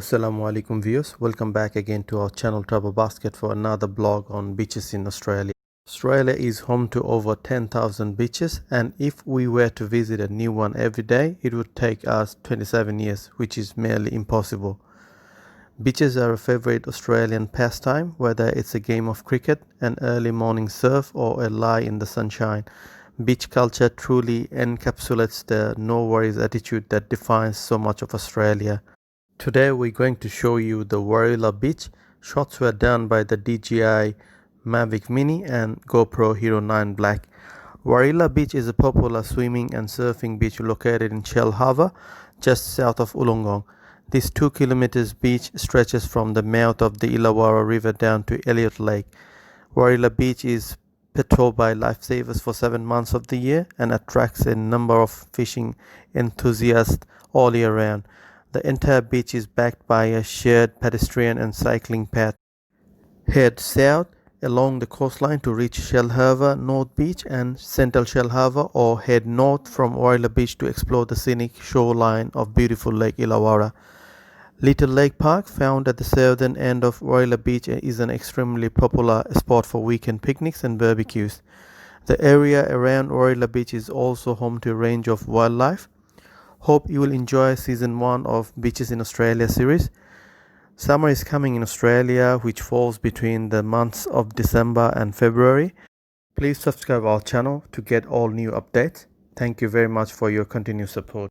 Assalamu alaikum viewers, welcome back again to our channel Travel Basket for another blog on beaches in Australia. Australia is home to over 10,000 beaches, and if we were to visit a new one every day, it would take us 27 years, which is merely impossible. Beaches are a favorite Australian pastime, whether it's a game of cricket, an early morning surf, or a lie in the sunshine. Beach culture truly encapsulates the no worries attitude that defines so much of Australia. Today we're going to show you the Warilla Beach. Shots were done by the DJI Mavic Mini and GoPro Hero 9 Black. Warilla Beach is a popular swimming and surfing beach located in Shellharbour, just south of Wollongong. This 2 kilometers beach stretches from the mouth of the Illawarra River down to Elliot Lake. Warilla Beach is patrolled by lifesavers for 7 months of the year and attracts a number of fishing enthusiasts all year round. The entire beach is backed by a shared pedestrian and cycling path. Head south along the coastline to reach Shellharbour North Beach and Central Shellharbour, or head north from Warilla Beach to explore the scenic shoreline of beautiful Lake Illawarra. Little Lake Park, found at the southern end of Warilla Beach, is an extremely popular spot for weekend picnics and barbecues. The area around Warilla Beach is also home to a range of wildlife. Hope you will enjoy season 1 of Beaches in Australia series. Summer is coming in Australia, which falls between the months of December and February. Please subscribe our channel to get all new updates. Thank you very much for your continued support.